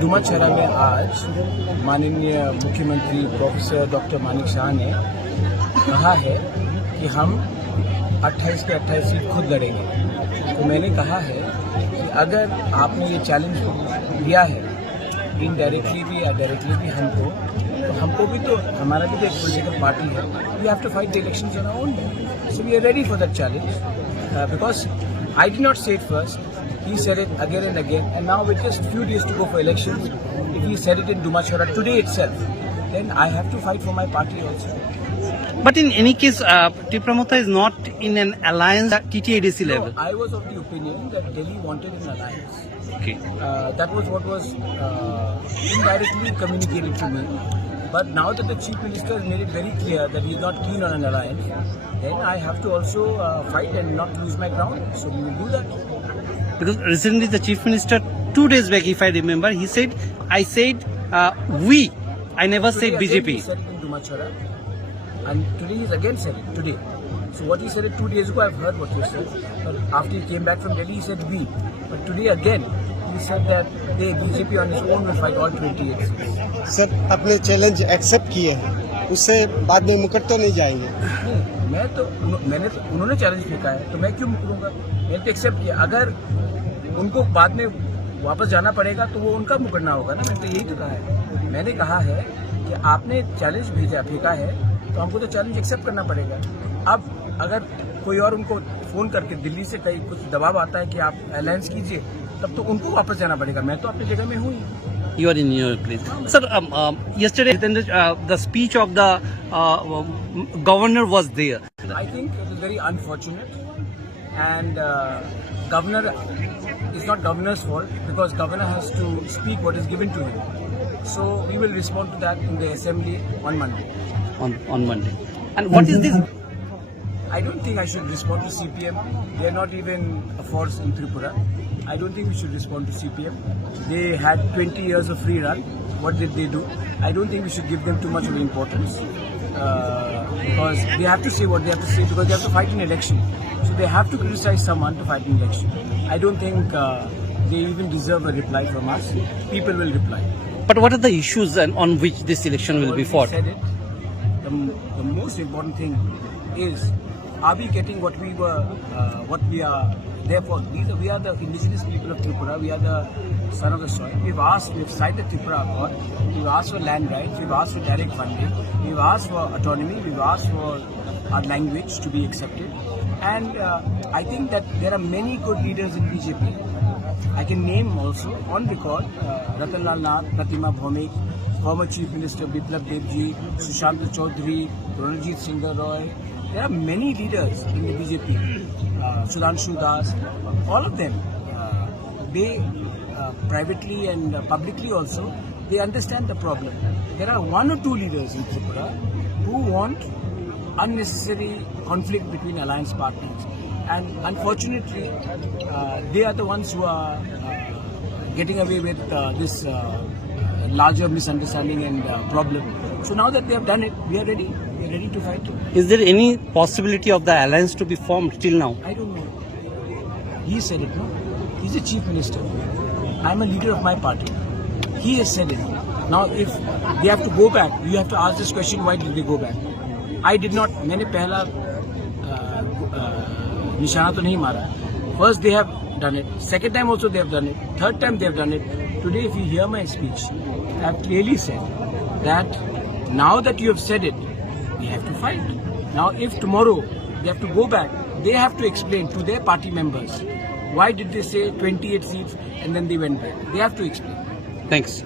डुमाछरा में आज माननीय मुख्यमंत्री प्रोफेसर डॉक्टर मानिक शाह ने कहा है कि हम 28 के 28 सीट खुद लड़ेंगे। तो मैंने कहा है कि अगर आपने ये चैलेंज दिया है इनडायरेक्टली भी या डायरेक्टली भी हमको, तो हमको भी तो हमारा भी तो एक पॉलिटिकल पार्टी है, we have to fight the elections on our own. So we are ready for that challenge because I did not say it first. He said it again and again, and now with just few days to go for elections, if he said it in Dumachara today itself, then I have to fight for my party also. But in any case, Tripuramota is not in an alliance at TTADC level. No, I was of the opinion that Delhi wanted an alliance. Okay. That was what was indirectly communicated to me. But now that the Chief Minister has made it very clear that he is not keen on an alliance, then I have to also fight and not lose my ground. So we will do that. Because recently the Chief Minister, 2 days back, if I remember, he said, I said we. I never Today said again BJP. He said it in Dumachara, and today he's again said it today. So what he said it 2 days ago, I've heard what he said. But after he came back from Delhi, he said we. But today again, he said that the BJP on his own will fight all 28 seats. Sir, अपने challenge accept किए हैं, उससे बाद में मुकर तो नहीं जाएंगे? नहीं, उन्होंने चैलेंज फेंका है तो मैं क्यों मुकरूंगा? मैंने तो एक्सेप्ट किया। अगर उनको बाद में वापस जाना पड़ेगा तो वो उनका मुकरना होगा ना। मैंने तो यही तो कहा है। मैंने कहा है कि आपने चैलेंज फेंका है तो हमको तो चैलेंज एक्सेप्ट करना पड़ेगा। अब अगर कोई और उनको फोन करके दिल्ली से कहीं कुछ दबाव आता है कि आप अलायंस कीजिए, तब तो उनको वापस जाना पड़ेगा। मैं तो अपनी जगह में हूँ ही। You are in your place. Sir, yesterday the speech of the governor was there. I think it is very unfortunate, and governor is not governor's fault because governor has to speak what is given to him. So we will respond to that in the assembly on Monday. On Monday. And what is this? I don't think I should respond to CPM. They are not even a force in Tripura. I don't think we should respond to CPM. They had 20 years of free run. What did they do? I don't think we should give them too much of importance because they have to say what they have to say because they have to fight an election. So they have to criticize someone to fight an election. I don't think they even deserve a reply from us. People will reply. But what are the issues and on which this election will be fought? Said it. The most important thing is, are we getting what we are there for? We are the indigenous people of Tripura. We are the son of the soil. We've signed the Tripura Accord. We've asked for land rights. We've asked for direct funding. We've asked for autonomy. We've asked for our language to be accepted. And I think that there are many good leaders in BJP. I can name also on record Ratan Lal Nath, Pratima Bhaumik, former Chief Minister Biplab Debji, Sushant Chaudhary, Ronajit Singh Roy. There are many leaders in the BJP. Sudhanshu Das, all of them, they privately and publicly also, they understand the problem. There are 1 or 2 leaders in Tripura who want unnecessary conflict between alliance partners. And unfortunately, they are the ones who are getting away with this larger misunderstanding and problem. So now that they have done it, we are ready. We are ready to fight. Is there any possibility of the alliance to be formed till now? I don't know. He said it, no? He's the Chief Minister. I'm a leader of my party. He has said it. Now, if they have to go back, you have to ask this question, why did they go back? I did not. मैंने पहला निशाना तो नहीं मारा. First they have done it. Second time also they have done it. Third time they have done it. Today, if you hear my speech, I have clearly said that now that you have said it, we have to fight. Now, if tomorrow they have to go back, they have to explain to their party members why did they say 28 seats and then they went back. They have to explain. Thanks.